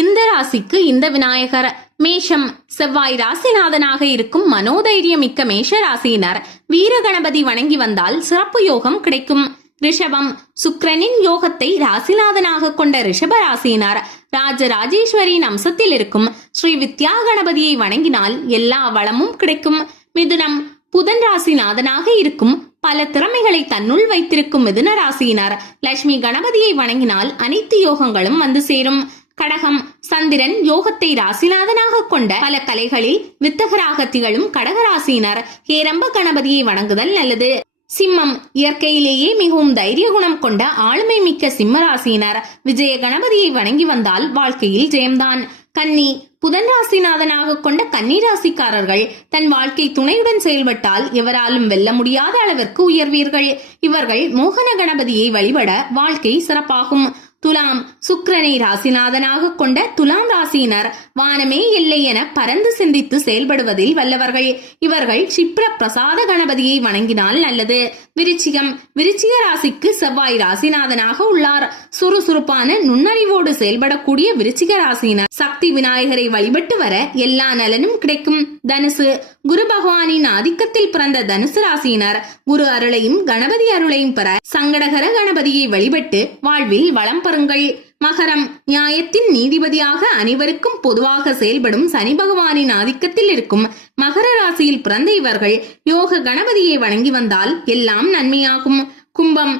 இந்த ராசிக்கு இந்த விநாயகர். மேஷம் செவ்வாய் ராசிநாதனாக இருக்கும் மனோதைரியம் மிக்க மேஷ ராசியினர். வீரகணபதி வணங்கி வந்தால் சிறப்பு யோகம் கிடைக்கும். ரிஷபம் சுக்கிரனின் யோகத்தை ராசிநாதனாக கொண்ட ரிஷப ராசியினர். ராஜ ராஜேஸ்வரியின் அம்சத்தில் இருக்கும் ஸ்ரீ வித்யா கணபதியை வணங்கினால் எல்லா வளமும் கிடைக்கும். மிதுனம் புதன் ராசிநாதனாக இருக்கும் பல திறமைகளை தன்னுள் வைத்திருக்கும் மிதுன ராசியினர். லட்சுமி கணபதியை வணங்கினால் அனைத்து யோகங்களும் வந்து சேரும். கடகம். சந்திரன் யோகத்தை ராசிநாதனாக கொண்ட பல கலைகளில் வித்தகராக திகழும் கடகராசியினர் ஹேரம்ப கணபதியை வணங்குதல் நல்லது. சிம்மம் இயற்கையிலேயே மிகவும் தைரிய குணம் கொண்ட ஆளுமை மிக்க சிம்ம ராசியினர் விஜய கணபதியை வணங்கி வந்தால் வாழ்க்கையில் ஜெயம்தான். கன்னி புதன் ராசிநாதனாக கொண்ட கன்னி ராசிக்காரர்கள் தன் வாழ்க்கை துணையுடன் செயல்பட்டால் எவராலும் வெல்ல முடியாத அளவிற்கு உயர்வீர்கள். இவர்கள் மோகன கணபதியை வழிபட வாழ்க்கை சிறப்பாகும். துலாம் சுக்கிரனை ராசிநாதனாக கொண்ட துலாம் ராசியினர் வானமே இல்லை என பரந்து சிந்தித்து செயல்படுவதில் வல்லவர்கள். இவர்கள் சிப்ர பிரசாத கணபதியை வணங்கினால் நல்லது. விருச்சிகம் விருச்சிக ராசிக்கு செவ்வாய் ராசிநாதனாக உள்ளார். சுறுசுறுப்பான நுண்ணறிவோடு செயல்படக்கூடிய விருச்சிக ராசியினர். சக்தி விநாயகரை வழிபட்டு வர எல்லா நலனும் கிடைக்கும். தனுசு குரு பகவானின் ஆதிக்கத்தில் பிறந்த தனுசு ராசியினர். குரு அருளையும் கணபதி அருளையும் பெற சங்கடகர கணபதியை வழிபட்டு வாழ்வில் வளம் பெறுங்கள். மகரம். நியாயத்தின் நீதிபதியாக அனைவருக்கும் பொதுவாக செயல்படும் சனி பகவானின் ஆதிக்கத்தில் இருக்கும் மகர ராசியில் பிறந்த இவர்கள் யோக கணபதியை வணங்கி வந்தால் எல்லாம் நன்மையாகும். கும்பம்.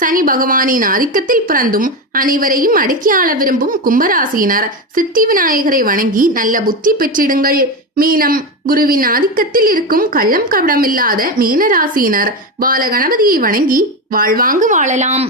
சனி பகவானின் ஆதிக்கத்தில் பிறந்தும் அனைவரையும் அடக்கி விரும்பும் கும்பராசியினர் சித்தி விநாயகரை வணங்கி நல்ல புத்தி பெற்றிடுங்கள். மீனம். குருவின் ஆதிக்கத்தில் இருக்கும் கள்ளம் கபடமில்லாத மீனராசியினர் பாலகணபதியை வணங்கி வாழ்வாங்கு வாழலாம்.